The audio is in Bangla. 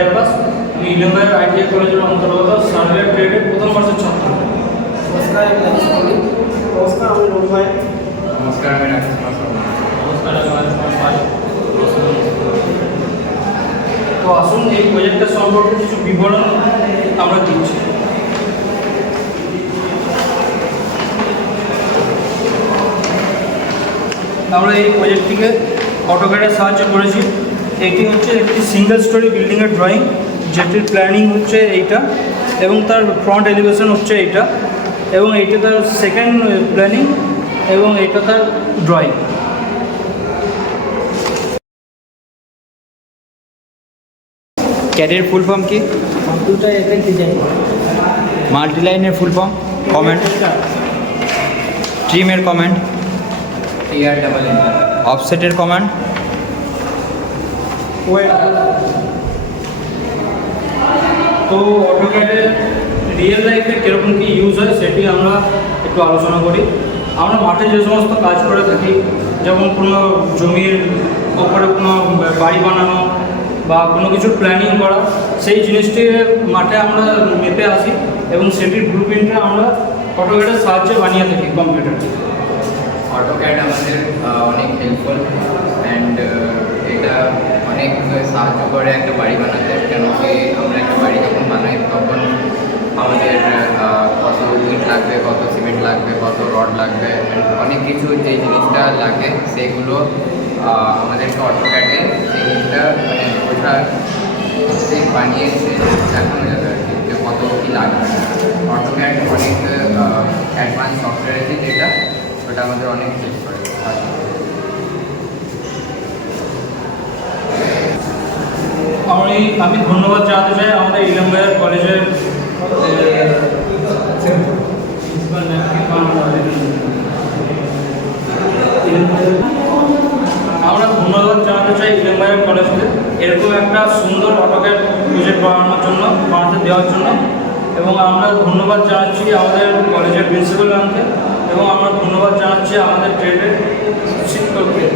জাহির আব্বাস। আমি ইলেমবাইয়ের আইটিআই কলেজের অন্তর্গত সার্ভে ট্রেডের প্রথম বর্ষের ছাত্র। নমস্কার, আমি রাকেশ মল্লিক। নমস্কার, আমি রোল ভাই। নমস্কার, আমি রাকেশ মাসুদ। নমস্কার, আমি রাকেশ ভাই। তো আসুন এই প্রজেক্টটা সম্পর্কে কিছু বিবরণ আমরা দিচ্ছি। আমরা এই প্রজেক্টটিকে অটোক্যাডের সাহায্যে করেছি। এটি হচ্ছে একটি সিঙ্গেল স্টোরি বিল্ডিংয়ের ড্রয়িং, যেটির প্ল্যানিং হচ্ছে এইটা এবং তার ফ্রন্ট এলিভেশন হচ্ছে এইটা, এবং এইটা তার সেকেন্ড প্ল্যানিং এবং এইটা তার ড্রয়িং। ক্যাডের ফুল ফর্ম কি? Computer aided design. মাল্টিলাইনের ফুল ফর্ম? কমেন্ট। ট্রিমের কমেন্ট? TREE। অফসেটের কমান্ড? তো অটোক্যাডের রিয়েল লাইফে কীরকম কী ইউজ হয় সেটি আমরা একটু আলোচনা করি। আমরা মাঠে যে সমস্ত কাজ করে থাকি, যেমন কোনো জমির ওপরে কোনো বাড়ি বানানো বা কোনো কিছুর প্ল্যানিং করা, সেই জিনিসটি মাঠে আমরা মেপে আসি এবং সেটির ব্লুপ্রিন্টটা আমরা অটোক্যাডের সাহায্যে বানিয়ে থাকি কম্পিউটারে। অটোক্যাড আমাদের অনেক হেল্পফুল অ্যান্ড এটা অনেক সাহায্য করে একটা বাড়ি বানাতে। কেন কি আমরা একটা বাড়ি যখন বানাই তখন আমাদের কত ইট লাগবে, কত সিমেন্ট লাগবে, কত রড লাগবে, অনেক কিছু যে জিনিসটা লাগে সেগুলো আমাদেরকে অটোক্যাডে সেই জিনিসটা মানে ওঠা সে বানিয়ে সে দেখানো যাবে আর কি, যে কত কী লাগবে। অটোক্যাড অনেক অ্যাডভান্স সফটওয়্যার আছে যেটা ওটা আমাদের অনেক হেল্প করে। আমি ধন্যবাদ জানাতে চাই আমাদের ইলেমবাইয়ের কলেজের আমরা ধন্যবাদ জানাতে চাই ইলেমবাইয়ের কলেজকে এরকম একটা সুন্দর অটোক্যাড প্রজেক্ট বানাতে দেওয়ার জন্য, এবং আমরা ধন্যবাদ জানাচ্ছি আমাদের কলেজের প্রিন্সিপাল ম্যামকে, এবং আমরা ধন্যবাদ জানাচ্ছি আমাদের ট্রেডের শিক্ষককে।